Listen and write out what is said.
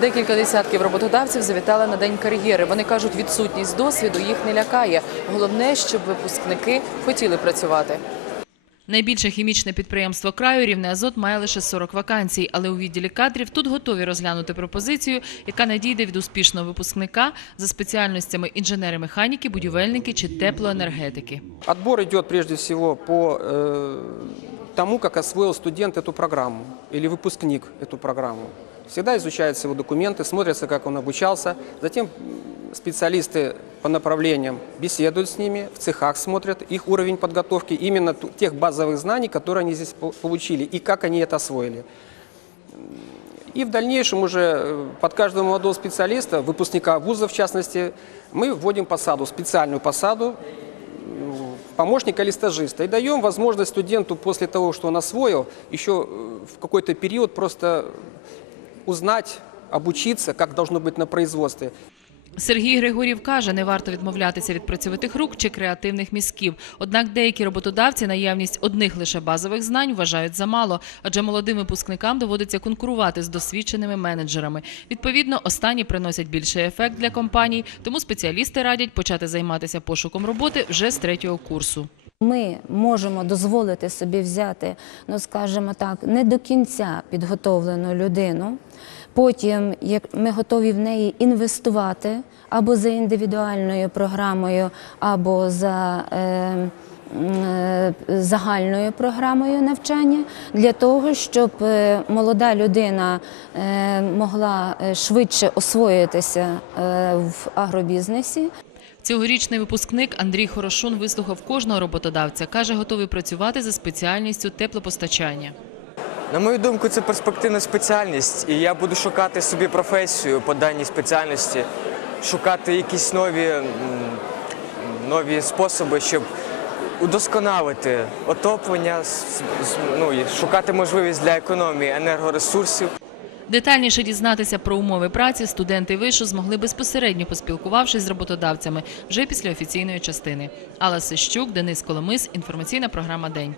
Декілька десятків роботодавців завітали на день кар'єри. Вони кажуть, відсутність досвіду їх не лякає. Головне, щоб випускники хотіли працювати. Найбільше хімічне підприємство краю рівне Азот має лише 40 вакансій, але у відділі кадрів тут готові розглянути пропозицію, яка надійде від успішного випускника за спеціальностями інженери-механіки, будівельники чи теплоенергетики. Отбор идет прежде всего по э, тому, как освоил студент эту программу или выпускник эту программу. Всегда изучаются его документы, смотрится, как он обучался. Затем специалисты по направлениям беседуют с ними, в цехах смотрят их уровень подготовки, именно тех базовых знаний, которые они здесь по- получили и как они это освоили. И в дальнейшем уже э, под каждого молодого специалиста, выпускника вуза в частности, мы вводим посаду, специальную посаду, помощника или стажиста. И даем возможность студенту после того, что он освоил, еще э, в какой-то период просто узнать, обучиться, как должно быть на производстве. Сергій Григорів каже, не варто відмовлятися від працьовитих рук чи креативних мізків. Однак деякі роботодавці наявність одних лише базових знань вважають замало, адже молодим випускникам доводиться конкурувати з досвідченими менеджерами. Відповідно, останні приносять більший ефект для компаній, тому спеціалісти радять почати займатися пошуком роботи вже з третього курсу. Ми можемо дозволити собі взяти, ну скажімо так, не до кінця підготовлену людину. Потім, як ми готові в неї інвестувати або за індивідуальною програмою, або за е, загальною програмою навчання, для того, щоб е, молода людина е, могла е, швидше освоїтися е, в агробізнесі. Цьогорічний випускник Андрій Хорошун вислухав кожного роботодавця. каже, готовий працювати за спеціальністю теплопостачання. На мою думку, це перспективна спеціальність, і я буду шукати собі професію по даній спеціальності, шукати якісь нові, нові способи, щоб удосконалити отоплення, ну, шукати можливість для економії енергоресурсів. Детальніше дізнатися про умови праці студенти вишу змогли безпосередньо поспілкувавшись з роботодавцями вже після офіційної частини. Алла Сищук, Денис Коломис, інформаційна програма День.